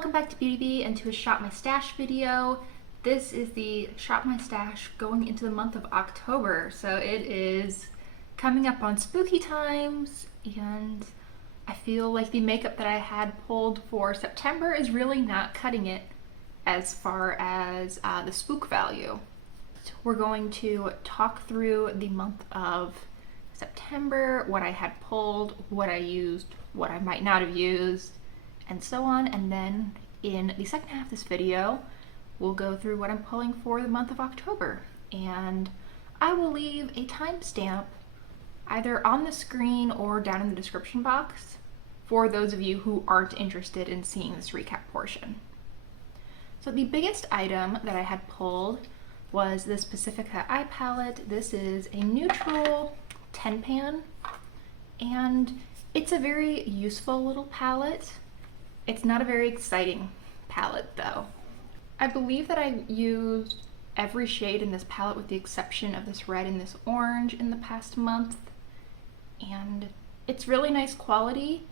welcome back to Beauty Bee and to a Shop My Stash video. This is the Shop My Stash going into the month of October. So it is coming up on spooky times, and I feel like the makeup that I had pulled for September is really not cutting it as far as the spook value. We're going to talk through the month of September, what I had pulled, what I used, what I might not have used, and so on. And then in the second half of this video, we'll go through what I'm pulling for the month of October. And I will leave a timestamp either on the screen or down in the description box for those of you who aren't interested in seeing this recap portion. So the biggest item that I had pulled was this Pacifica Eye Palette. This is a neutral 10 pan, and it's a very useful little palette. It's not a very exciting palette though. I believe that I used every shade in this palette with the exception of this red and this orange in the past month, and it's really nice quality.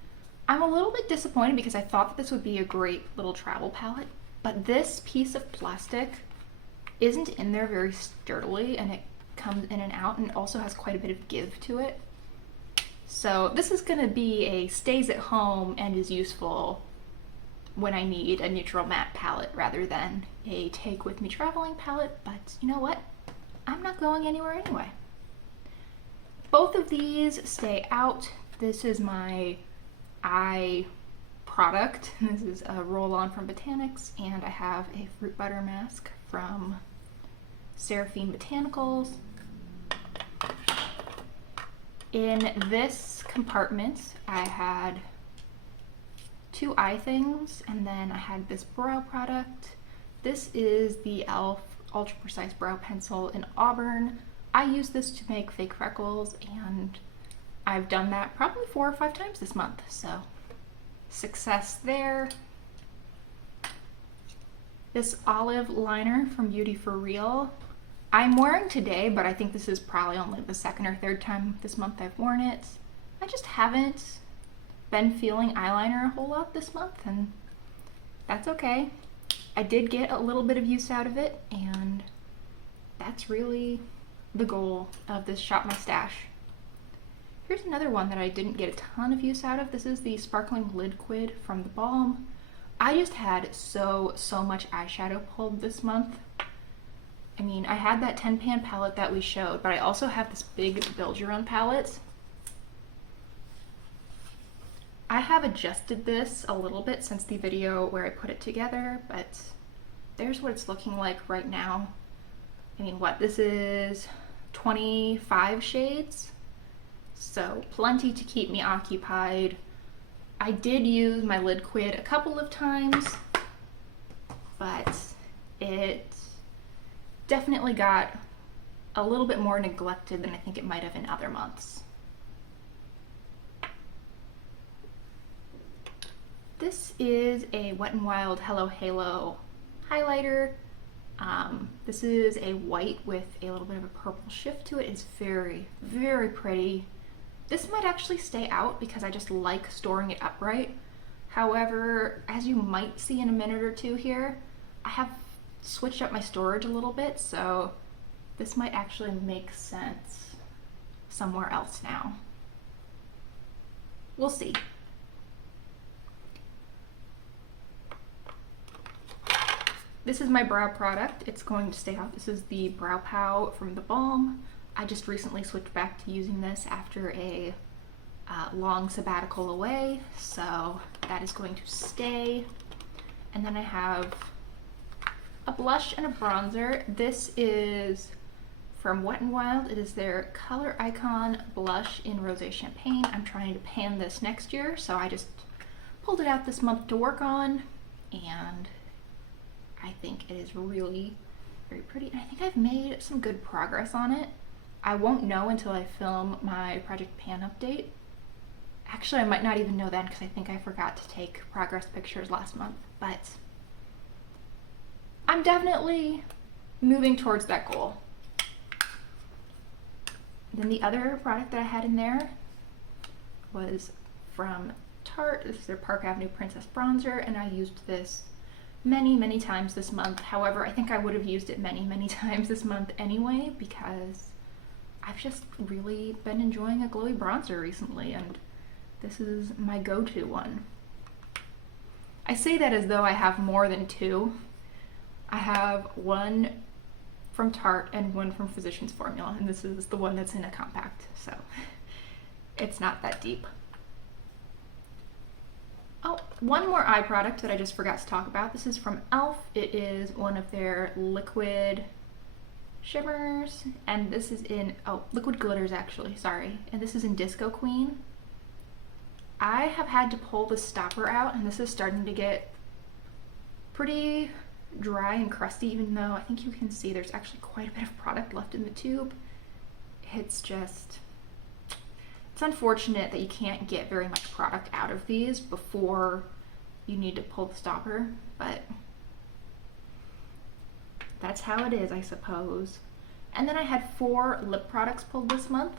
I'm a little bit disappointed because I thought that this would be a great little travel palette, but this piece of plastic isn't in there very sturdily, and it comes in and out, and it also has quite a bit of give to it. So this is going to be a stays at home and is useful when I need a neutral matte palette rather than a take with me traveling palette, but you know what? I'm not going anywhere anyway. Both of these stay out. This is my eye product. This is a roll-on from Botanics, and I have a fruit butter mask from Seraphine Botanicals. In this compartment, I had two eye things, and then I had this brow product. This is the e.l.f. Ultra Precise Brow Pencil in Auburn. I use this to make fake freckles, and I've done that probably 4 or 5 times this month, so success there. This olive liner from Beauty For Real. I'm wearing today, but I think this is probably only the 2nd or 3rd time this month I've worn it. I just haven't been feeling eyeliner a whole lot this month, and that's okay. I did get a little bit of use out of it, and that's really the goal of this Shop My Stash. Here's another one that I didn't get a ton of use out of. This is the Sparkling Liquid from the Balm. I just had so much eyeshadow pulled this month. I mean, I had that 10 pan palette that we showed, but I also have this big Build Your Own palette. I have adjusted this a little bit since the video where I put it together, but there's what it's looking like right now. I mean, what, this is 25 shades, so plenty to keep me occupied. I did use my lid quid a couple of times, but it definitely got a little bit more neglected than I think it might have in other months. This is a Wet n Wild Hello Halo highlighter. This is a white with a little bit of a purple shift to it. It's very pretty. This might actually stay out because I just like storing it upright. However, as you might see in a minute or two here, I have switched up my storage a little bit, so this might actually make sense somewhere else now. We'll see. This is my brow product. It's going to stay out. This is the Brow Pow from the Balm. I just recently switched back to using this after a long sabbatical away, so that is going to stay. And then I have a blush and a bronzer. This is from Wet n Wild. It is their Color Icon blush in Rosé Champagne. I'm trying to pan this next year, so I just pulled it out this month to work on, and I think it is really very pretty. And I think I've made some good progress on it. I won't know until I film my Project Pan update. Actually, I might not even know then because I think I forgot to take progress pictures last month, but I'm definitely moving towards that goal. Then the other product that I had in there was from Tarte. This is their Park Avenue Princess Bronzer, and I used this many times this month. However, I think I would have used it many times this month anyway, because I've just really been enjoying a glowy bronzer recently, and this is my go-to one. I say that as though I have more than two. I have one from Tarte and one from Physicians Formula, and this is the one that's in a compact, so it's not that deep. Oh, one more eye product that I just forgot to talk about. This is from e.l.f. It is one of their liquid shimmers, and this is in, liquid glitters actually, sorry. And this is in Disco Queen. I have had to pull the stopper out, and this is starting to get pretty dry and crusty, even though I think you can see there's actually quite a bit of product left in the tube. It's unfortunate that you can't get very much product out of these before you need to pull the stopper, but that's how it is, I suppose. And then I had 4 lip products pulled this month.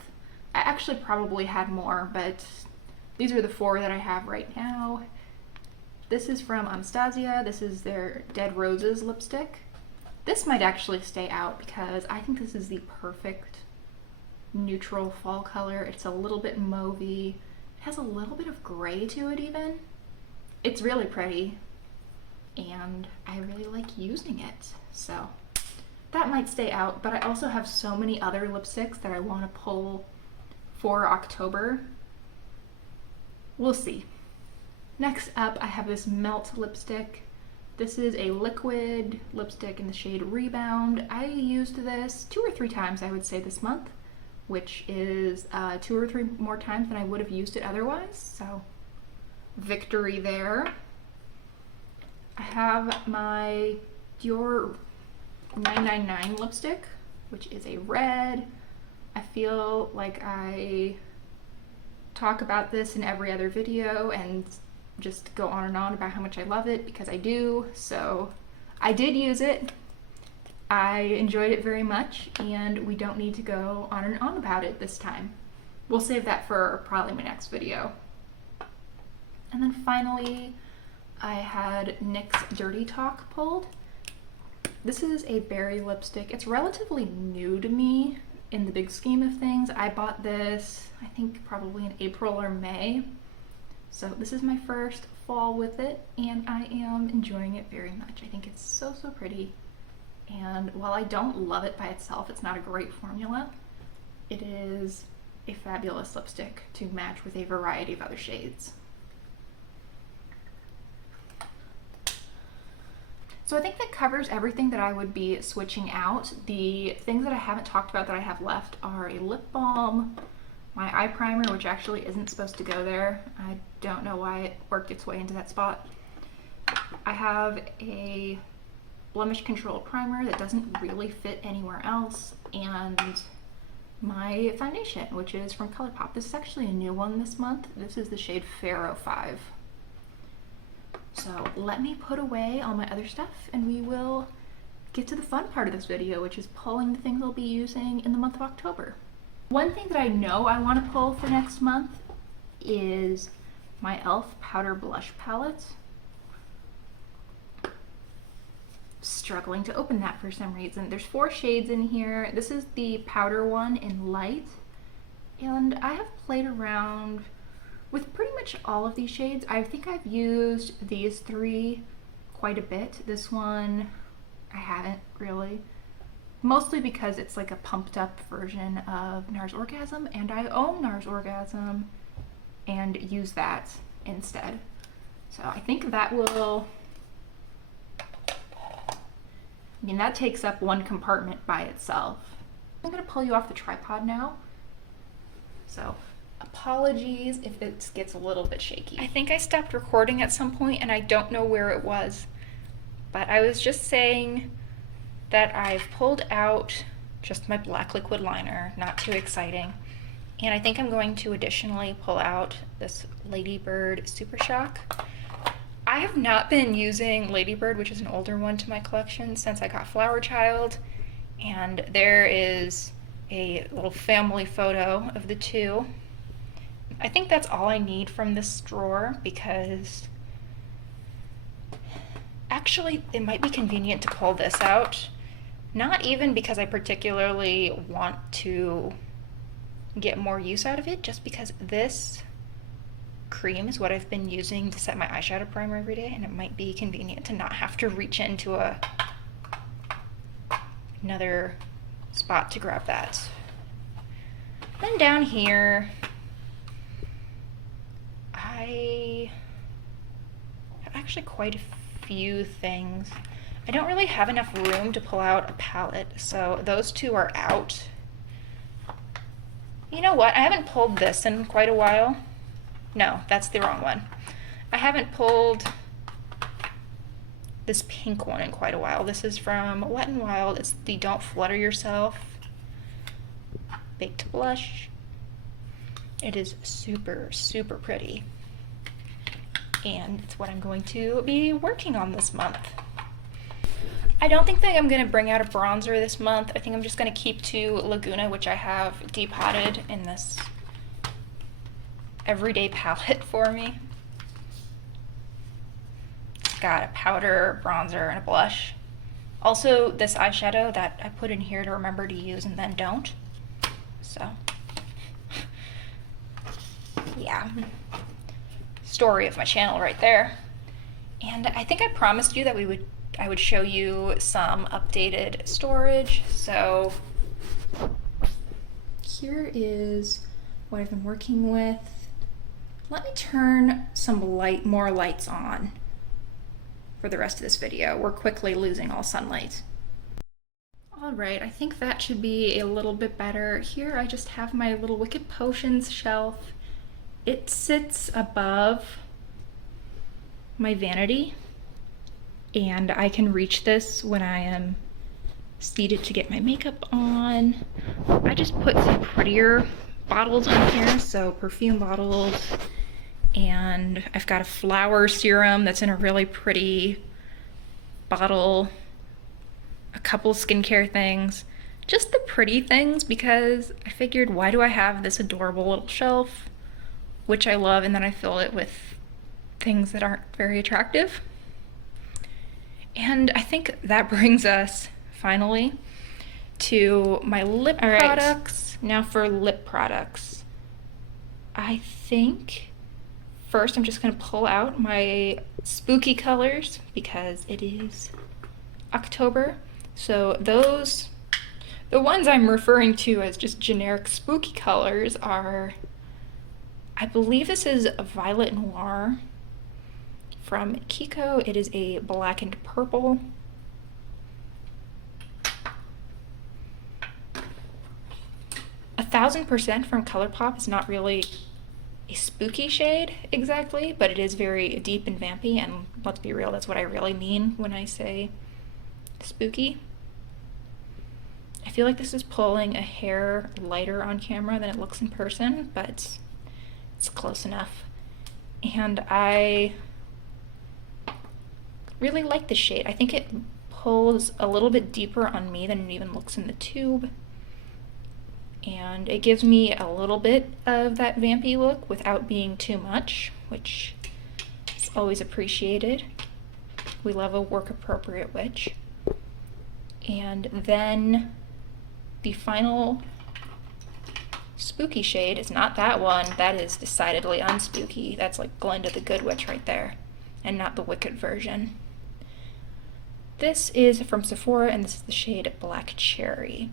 I actually probably had more, but these are the 4 that I have right now. This is from Anastasia. This is their Dead Roses lipstick. This might actually stay out because I think this is the perfect neutral fall color. It's a little bit mauvey. It has a little bit of gray to it even. It's really pretty, and I really like using it. So that might stay out, but I also have so many other lipsticks that I want to pull for October. We'll see. Next up, I have this Melt lipstick. This is a liquid lipstick in the shade Rebound. I used this 2 or 3 times, I would say, this month, which is 2 or 3 more times than I would have used it otherwise, so victory there. I have my Dior 999 lipstick, which is a red. I feel like I talk about this in every other video and just go on and on about how much I love it, because I do. So I did use it. I enjoyed it very much, and we don't need to go on and on about it this time. We'll save that for probably my next video. And then finally, I had NYX Dirty Talk pulled. This is a berry lipstick. It's relatively new to me in the big scheme of things. I bought this, I think probably in April or May. So this is my first fall with it, and I am enjoying it very much. I think it's so pretty. And while I don't love it by itself, it's not a great formula, it is a fabulous lipstick to match with a variety of other shades. So I think that covers everything that I would be switching out. The things that I haven't talked about that I have left are a lip balm, my eye primer, which actually isn't supposed to go there. I don't know why it worked its way into that spot. I have a blemish control primer that doesn't really fit anywhere else, and my foundation, which is from ColourPop. This is actually a new one this month. This is the shade Pharaoh 5. So let me put away all my other stuff, and we will get to the fun part of this video, which is pulling the things I'll be using in the month of October. One thing that I know I want to pull for next month is my e.l.f. Powder Blush Palette. Struggling to open that for some reason. There's 4 shades in here. This is the powder one in light, and I have played around with pretty much all of these shades. I think I've used these 3 quite a bit. This one I haven't really, mostly because it's like a pumped up version of NARS Orgasm, and I own NARS Orgasm and use that instead. So I think that will, I mean, that takes up one compartment by itself. I'm gonna pull you off the tripod now. So apologies if it gets a little bit shaky. I think I stopped recording at some point and I don't know where it was, but I was just saying that I've pulled out just my black liquid liner, not too exciting. And I think I'm going to additionally pull out this Ladybird Super Shock. I have not been using Ladybird, which is an older one to my collection, since I got Flower Child, and there is a little family photo of the two. I think that's all I need from this drawer, because actually it might be convenient to pull this out. Not even because I particularly want to get more use out of it, just because this cream is what I've been using to set my eyeshadow primer every day, and it might be convenient to not have to reach into another spot to grab that. Then down here, I have actually quite a few things. I don't really have enough room to pull out a palette, so those two are out. You know what? I haven't pulled this in quite a while. No, that's the wrong one. I haven't pulled this pink one in quite a while. This is from Wet n Wild. It's the Don't Flutter Yourself Baked Blush. It is super, super pretty. And it's what I'm going to be working on this month. I don't think that I'm going to bring out a bronzer this month. I think I'm just going to keep to Laguna, which I have depotted in this everyday palette for me. It's got a powder, bronzer, and a blush. Also, this eyeshadow that I put in here to remember to use and then don't. So, yeah. Story of my channel right there. And I think I promised you that I would show you some updated storage. So here is what I've been working with. Let me turn some more lights on for the rest of this video. We're quickly losing all sunlight. All right, I think that should be a little bit better. Here I just have my little Wicked Potions shelf. It sits above my vanity, and I can reach this when I am seated to get my makeup on. I just put some prettier bottles on here, so perfume bottles, and I've got a flower serum that's in a really pretty bottle, a couple skincare things, just the pretty things, because I figured, why do I have this adorable little shelf, which I love, and then I fill it with things that aren't very attractive. And I think that brings us finally to my lip products. Now for lip products, I think first I'm just going to pull out my spooky colors because it is October. So those, the ones I'm referring to as just generic spooky colors are, I believe this is a Violet Noir from Kiko. It is a black and purple. A 1000% from ColourPop is not really a spooky shade exactly, but it is very deep and vampy, and let's be real, that's what I really mean when I say spooky. I feel like this is pulling a hair lighter on camera than it looks in person, but it's close enough. And I really like this shade. I think it pulls a little bit deeper on me than it even looks in the tube. And it gives me a little bit of that vampy look without being too much, which is always appreciated. We love a work-appropriate witch. And then the final spooky shade is not that one. That is decidedly unspooky. That's like Glinda the Good Witch right there, and not the Wicked version. This is from Sephora, and this is the shade Black Cherry.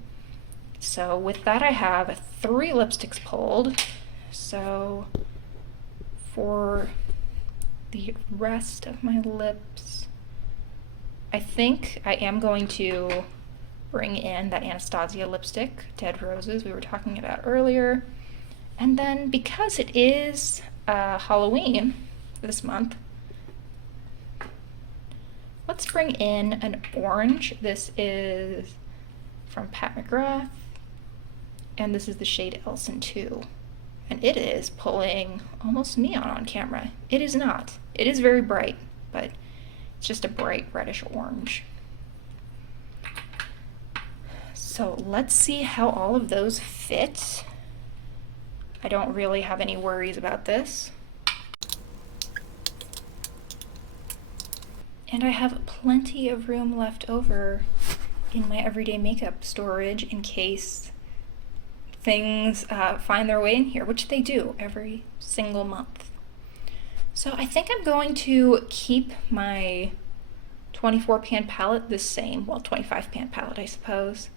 So with that, I have 3 lipsticks pulled. So for the rest of my lips, I think I am going to bring in that Anastasia lipstick, Dead Roses, we were talking about earlier. And then because it is Halloween this month, let's bring in an orange. This is from Pat McGrath, and this is the shade Elson 2. And it is pulling almost neon on camera. It is not. It is very bright, but it's just a bright reddish orange. So let's see how all of those fit. I don't really have any worries about this. And I have plenty of room left over in my everyday makeup storage in case things find their way in here, which they do every single month. So I think I'm going to keep my 24 pan palette the same, well, 25 pan palette, I suppose,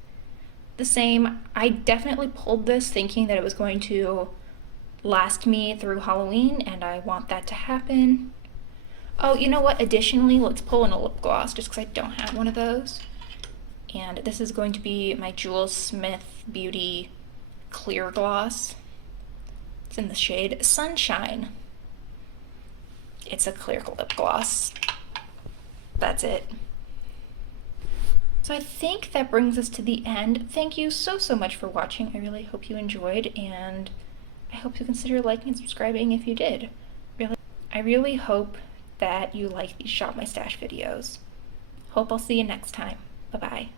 the same. I definitely pulled this thinking that it was going to last me through Halloween, and I want that to happen. Oh, you know what? Additionally, let's pull in a lip gloss just because I don't have one of those. And this is going to be my Jules Smith Beauty Clear Gloss. It's in the shade Sunshine. It's a clear lip gloss. That's it. So I think that brings us to the end. Thank you so much for watching. I really hope you enjoyed, and I hope you consider liking and subscribing if you did. I really hope that you like these Shop My Stash videos. Hope I'll see you next time. Bye-bye.